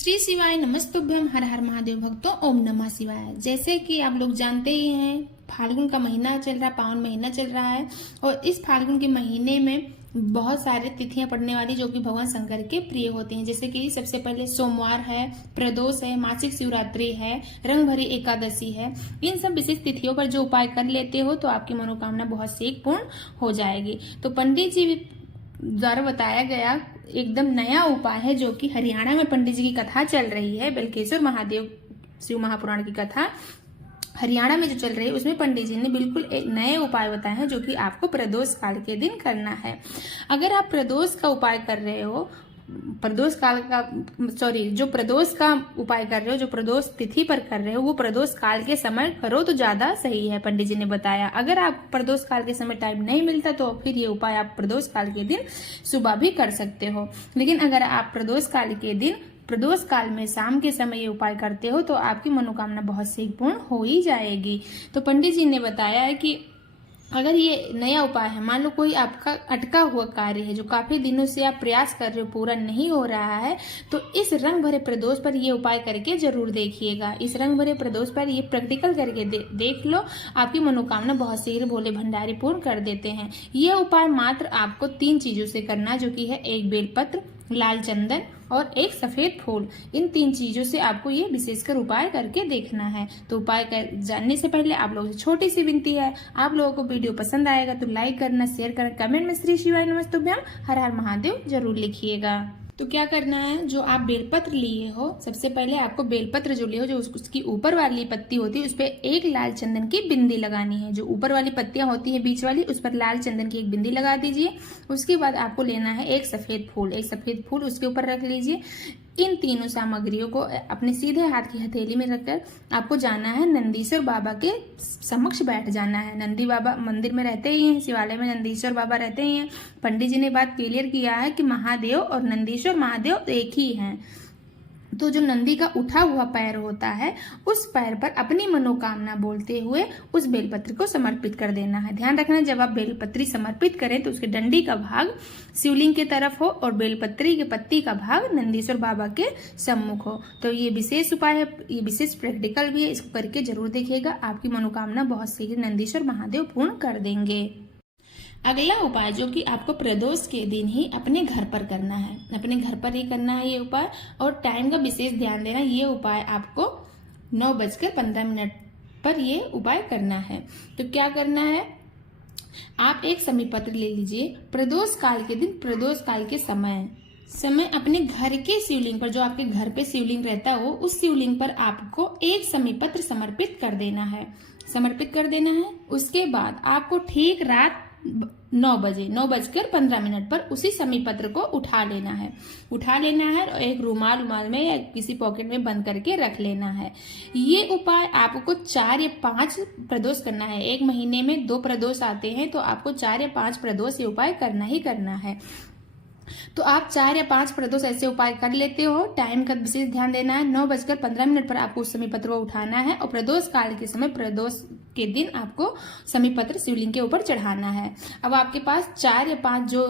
श्री शिवाय नमस्तुभ्यम। हर हर महादेव भक्तों, ओम नमः शिवाय। जैसे कि आप लोग जानते ही हैं, फाल्गुन का महीना चल रहा है, पावन महीना चल रहा है और इस फाल्गुन के महीने में बहुत सारे तिथियां पड़ने वाली जो कि भगवान शंकर के प्रिय होती हैं। जैसे कि सबसे पहले सोमवार है, प्रदोष है, मासिक शिवरात्रि है, रंग भरी एकादशी है। इन सब विशेष तिथियों पर जो उपाय कर लेते हो तो आपकी मनोकामना बहुत शीघ्र पूर्ण हो जाएगी। तो पंडित जी द्वारा बताया गया एकदम नया उपाय है जो कि हरियाणा में पंडित जी की कथा चल रही है। बिल्केश्वर महादेव शिव महापुराण की कथा हरियाणा में जो चल रही है उसमें पंडित जी ने बिल्कुल एक नए उपाय बताए हैं जो कि आपको प्रदोष काल के दिन करना है। अगर आप प्रदोष का उपाय कर रहे हो, प्रदोष का उपाय कर रहे हो, जो प्रदोष तिथि पर कर रहे हो, वो प्रदोष काल के समय करो तो ज्यादा सही है, पंडित जी ने बताया। अगर आप प्रदोष काल के समय टाइम नहीं मिलता तो फिर ये उपाय आप प्रदोष काल के दिन सुबह भी कर सकते हो। लेकिन अगर आप प्रदोष काल के दिन प्रदोष काल में शाम के समय ये उपाय करते हो तो आपकी मनोकामना बहुत शीघ्र पूर्ण हो ही जाएगी। तो पंडित जी ने बताया है कि अगर ये नया उपाय है, मान लो कोई आपका अटका हुआ कार्य है जो काफी दिनों से आप प्रयास कर रहे हो, पूरा नहीं हो रहा है, तो इस रंग भरे प्रदोष पर ये उपाय करके जरूर देखिएगा। इस रंग भरे प्रदोष पर ये प्रैक्टिकल करके देख लो, आपकी मनोकामना बहुत शीघ्र भोले भंडारी पूर्ण कर देते हैं। ये उपाय मात्र आपको 3 चीजों से करना, जो कि है एक बेलपत्र, लाल चंदन और एक सफेद फूल। इन 3 चीजों से आपको ये विशेषकर उपाय करके देखना है। तो उपाय जानने से पहले आप लोगों से छोटी सी विनती है, आप लोगों को वीडियो पसंद आएगा तो लाइक करना, शेयर करना, कमेंट में श्री शिवाय नमस्तुभ्यम हर हर महादेव जरूर लिखिएगा। तो क्या करना है, जो आप बेलपत्र लिए हो, सबसे पहले आपको बेलपत्र जो लिए हो, जो उसकी ऊपर वाली पत्ती होती है उस पर एक लाल चंदन की बिंदी लगानी है। जो ऊपर वाली पत्तियां होती है बीच वाली, उस पर लाल चंदन की एक बिंदी लगा दीजिए। उसके बाद आपको लेना है एक सफेद फूल उसके ऊपर रख लीजिए। इन तीनों सामग्रियों को अपने सीधे हाथ की हथेली में रखकर आपको जाना है नंदीश्वर बाबा के समक्ष बैठ जाना है। नंदी बाबा मंदिर में रहते ही हैं, शिवालय में नंदीश्वर बाबा रहते ही हैं। पंडित जी ने बात क्लियर किया है कि महादेव और नंदीश्वर महादेव एक ही हैं। तो जो नंदी का उठा हुआ पैर होता है, उस पैर पर अपनी मनोकामना बोलते हुए उस बेलपत्र को समर्पित कर देना है। ध्यान रखना, जब आप बेलपत्री समर्पित करें तो उसके डंडी का भाग शिवलिंग की तरफ हो और बेलपत्री के पत्ती का भाग नंदीश्वर बाबा के सम्मुख हो। तो ये विशेष उपाय है, ये विशेष प्रैक्टिकल भी है, इसको करके जरूर देखिएगा। आपकी मनोकामना बहुत शीघ्र नंदीश्वर महादेव पूर्ण कर देंगे। अगला उपाय जो कि आपको प्रदोष के दिन ही अपने घर पर करना है, अपने घर पर ही करना है ये उपाय, और टाइम का विशेष ध्यान देना। ये उपाय आपको 9:15 पर ये उपाय करना है। तो क्या करना है, आप एक समीपत्र ले लीजिए। प्रदोष काल के दिन, प्रदोष काल के समय अपने घर के शिवलिंग पर, जो आपके घर पे शिवलिंग रहता हो, उस शिवलिंग पर आपको एक समीपत्र समर्पित कर देना है। उसके बाद आपको ठीक रात 9:15 पर उसी समीपत्र को उठा लेना है और एक रुमाल में या किसी पॉकेट में बंद करके रख लेना है। ये उपाय आपको 4 या 5 प्रदोष करना है। एक महीने में 2 प्रदोष आते हैं, तो आपको 4 या 5 प्रदोष ये उपाय करना ही करना है। तो आप 4 या 5 प्रदोष ऐसे उपाय कर लेते हो। टाइम का विशेष ध्यान देना है। 9:15 पर आपको उस समीपत्र को उठाना है और प्रदोष काल के समय, प्रदोष के दिन आपको समीपत्र शिवलिंग के ऊपर चढ़ाना है। अब आपके पास 4 या 5 जो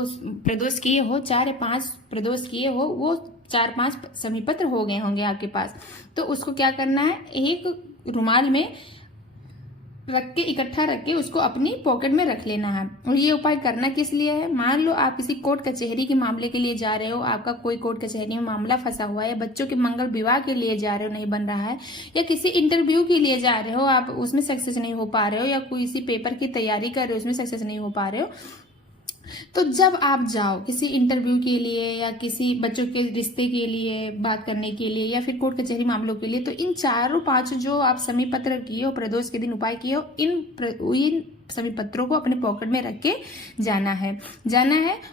प्रदोष किए हो, 4 या 5 प्रदोष किए हो, वो 4-5 समीपत्र हो गए होंगे आपके पास। तो उसको क्या करना है, एक रुमाल में इकट्ठा रख के उसको अपनी पॉकेट में रख लेना है। और ये उपाय करना किस लिए है, मान लो आप किसी कोर्ट कचहरी के मामले के लिए जा रहे हो, आपका कोई कोर्ट कचहरी में मामला फंसा हुआ है, या बच्चों के मंगल विवाह के लिए जा रहे हो, नहीं बन रहा है, या किसी इंटरव्यू के लिए जा रहे हो, आप उसमें सक्सेस नहीं हो पा रहे हो, या किसी पेपर की तैयारी कर रहे हो, उसमें सक्सेस नहीं हो पा रहे हो। तो जब आप जाओ किसी इंटरव्यू के लिए या किसी बच्चों के रिश्ते के लिए बात करने के लिए या फिर कोर्ट कचहरी मामलों के लिए, तो इन 4-5 जो आप समीपत्र किए हो, प्रदोष के दिन उपाय किए हो, इन सभी पत्रों को अपने पॉकेट में रख के जाना है।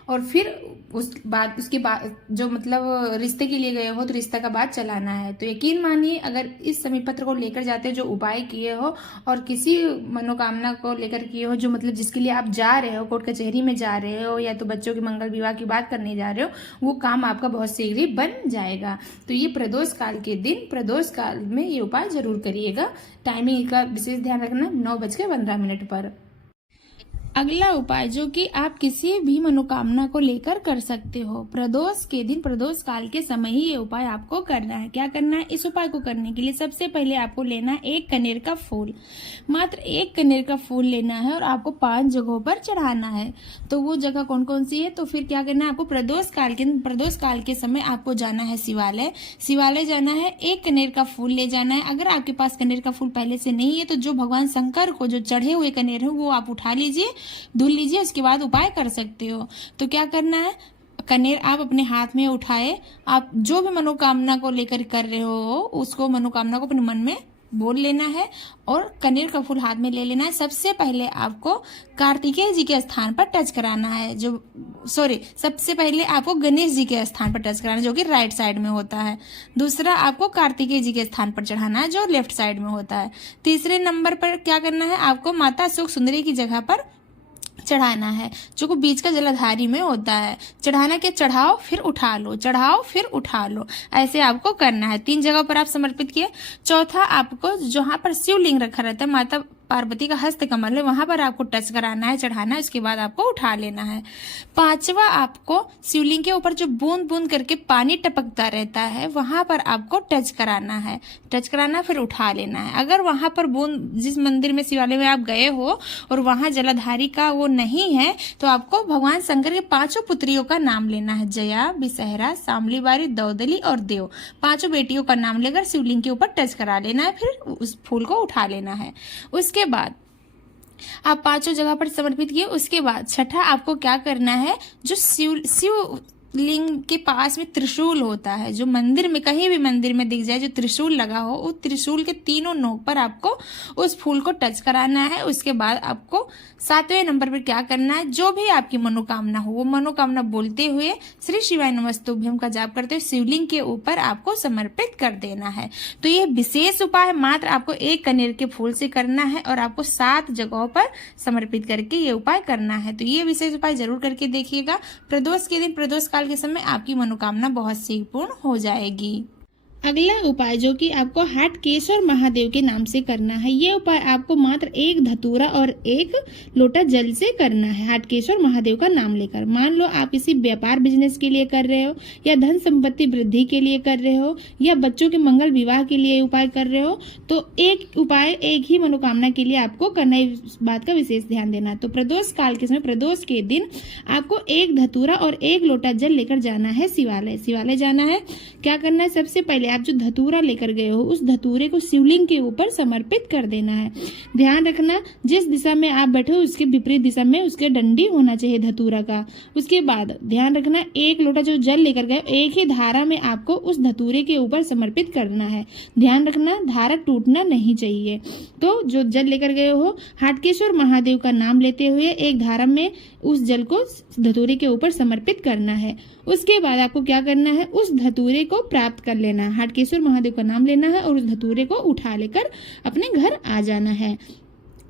और फिर उसके बाद जो मतलब रिश्ते के लिए गए हो तो रिश्ता का बात चलाना है। तो यकीन मानिए, अगर इस समी पत्र को लेकर जाते हो, जो उपाय किए हो और किसी मनोकामना को लेकर किए हो, जो मतलब जिसके लिए आप जा रहे हो, कोर्ट कचहरी में जा रहे हो या तो बच्चों के मंगल विवाह की बात करने जा रहे हो, वो काम आपका बहुत शीघ्र ही बन जाएगा। तो ये प्रदोष काल के दिन, प्रदोष काल में ये उपाय जरूर करिएगा। टाइमिंग का विशेष ध्यान रखना, 9:15 पर। अगला उपाय जो कि आप किसी भी मनोकामना को लेकर कर सकते हो, प्रदोष के दिन प्रदोष काल के समय ही ये उपाय आपको करना है। क्या करना है? इस उपाय को करने के लिए सबसे पहले आपको लेना है एक कनेर का फूल, मात्र एक कनेर का फूल लेना है और आपको 5 जगहों पर चढ़ाना है। तो वो जगह कौन कौन सी है? तो फिर क्या करना है आपको? प्रदोष काल के समय आपको जाना है शिवालय जाना है, एक कनेर का फूल ले जाना है। अगर आपके पास कनेर का फूल पहले से नहीं है तो जो भगवान शंकर को जो चढ़े हुए कनेर है वो आप उठा लीजिए, धुल लीजिए, उसके बाद उपाय कर सकते हो। तो क्या करना है? कनेर आप अपने हाथ में उठाए, आप जो भी मनोकामना को लेकर कर रहे हो उसको मनोकामना को अपने मन में बोल लेना है और कनेर का फूल हाथ में ले लेना है। सबसे पहले आपको कार्तिकेय जी के स्थान पर टच कराना है, सबसे पहले आपको गणेश जी के स्थान पर टच कराना है जो कि राइट साइड में होता है। दूसरा आपको कार्तिकेय जी के स्थान पर चढ़ाना है जो लेफ्ट साइड में होता है। तीसरे नंबर पर क्या करना है? आपको माता सुख सुंदरी की जगह पर चढ़ाना है जो को बीच का जलाधारी में होता है। चढ़ाना के चढ़ाओ फिर उठा लो, चढ़ाओ फिर उठा लो, ऐसे आपको करना है। 3 जगह पर आप समर्पित किए। चौथा आपको जहाँ पर शिवलिंग रखा रहता है, माता पार्वती का हस्त कमल है, वहां पर आपको टच कराना है, चढ़ाना है, उसके बाद आपको उठा लेना है। 5वां आपको शिवलिंग के ऊपर जो बूंद बूंद करके पानी टपकता रहता है वहां पर आपको टच कराना है, फिर उठा लेना है। अगर वहां पर बूंद, जिस मंदिर में शिवालय में आप गए हो और वहां जलाधारी का वो नहीं है तो आपको भगवान शंकर के 5 पुत्रियों का नाम लेना है, जया, विषहरा, शामली बारी, दौदली और देव। 5 बेटियों का नाम लेकर शिवलिंग के ऊपर टच करा लेना है, फिर उस फूल को उठा लेना है। उसके बाद आप 5 जगह पर समर्पित किए। उसके बाद छठा आपको क्या करना है? जो शिव लिंग के पास में त्रिशूल होता है, जो मंदिर में कहीं भी मंदिर में दिख जाए जो त्रिशूल लगा हो, उस त्रिशूल के तीनों नोक पर आपको उस फूल को टच कराना है। उसके बाद आपको 7वें नंबर पर क्या करना है? जो भी आपकी मनोकामना हो वो मनोकामना बोलते हुए श्री शिवाय नमस्तुभ्यम का जाप करते हुए शिवलिंग के ऊपर आपको समर्पित कर देना है। तो ये विशेष उपाय मात्र आपको एक कनेर के फूल से करना है और आपको 7 जगहों पर समर्पित करके ये उपाय करना है। तो ये विशेष उपाय जरूर करके देखिएगा। प्रदोष के दिन प्रदोष काल के समय आपकी मनोकामना बहुत शीघ्र पूर्ण हो जाएगी। अगला उपाय जो कि आपको हाटकेश्वर महादेव के नाम से करना है, ये उपाय आपको मात्र एक धतूरा और एक लोटा जल से करना है, हाटकेश्वर महादेव का नाम लेकर। मान लो आप किसी व्यापार बिजनेस के लिए कर रहे हो या धन संपत्ति वृद्धि के लिए कर रहे हो या बच्चों के मंगल विवाह के लिए उपाय कर रहे हो, तो एक उपाय एक ही मनोकामना के लिए आपको करना है, इस बात का विशेष ध्यान देना। तो प्रदोष काल के समय प्रदोष के दिन आपको एक धतूरा और एक लोटा जल लेकर जाना है शिवालय जाना है। क्या करना है? सबसे पहले आप जो धतूरा लेकर गए हो उस धतूरे को शिवलिंग के ऊपर समर्पित कर देना है। ध्यान रखना जिस दिशा में आप बैठे हो उसके विपरीत दिशा में उसके डंडी होना चाहिए धतूरा का। उसके बाद ध्यान रखना एक लोटा जो जल लेकर गए एक ही धारा में आपको उस धतूरे के ऊपर समर्पित करना है। ध्यान रखना धारा टूटना नहीं चाहिए। तो जो जल लेकर गए हो हाटकेश्वर महादेव का नाम लेते हुए एक धारा में उस जल को धतूरे के ऊपर समर्पित करना है। उसके बाद आपको क्या करना है? उस धतूरे को प्राप्त कर लेना है, हाटकेश्वर महादेव का नाम लेना है और उस धतूरे को उठा लेकर अपने घर आ जाना है।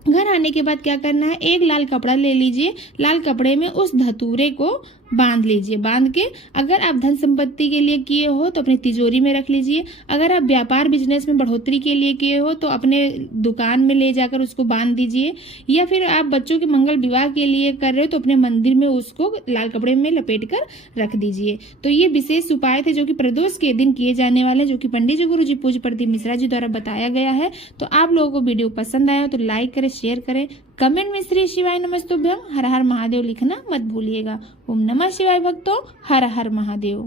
घर आने के बाद क्या करना है? एक लाल कपड़ा ले लीजिए, लाल कपड़े में उस धतूरे को बांध लीजिए। बांध के अगर आप धन संपत्ति के लिए किए हो तो अपनी तिजोरी में रख लीजिए, अगर आप व्यापार बिजनेस में बढ़ोतरी के लिए किए हो तो अपने दुकान में ले जाकर उसको बांध दीजिए, या फिर आप बच्चों के मंगल विवाह के लिए कर रहे हो तो अपने मंदिर में उसको लाल कपड़े में लपेट कर रख दीजिए। तो ये विशेष उपाय थे जो कि प्रदोष के दिन किए जाने वाले, जो कि पंडित जी गुरु जी पूज्य प्रदीप मिश्रा जी द्वारा बताया गया है। तो आप लोगों को वीडियो पसंद आया तो लाइक करें, शेयर करें, कमेंट में श्री शिवाय नमस्तुभ्यम हर हर महादेव लिखना मत भूलिएगा। ओम नमः शिवाय भक्तों, हर हर महादेव।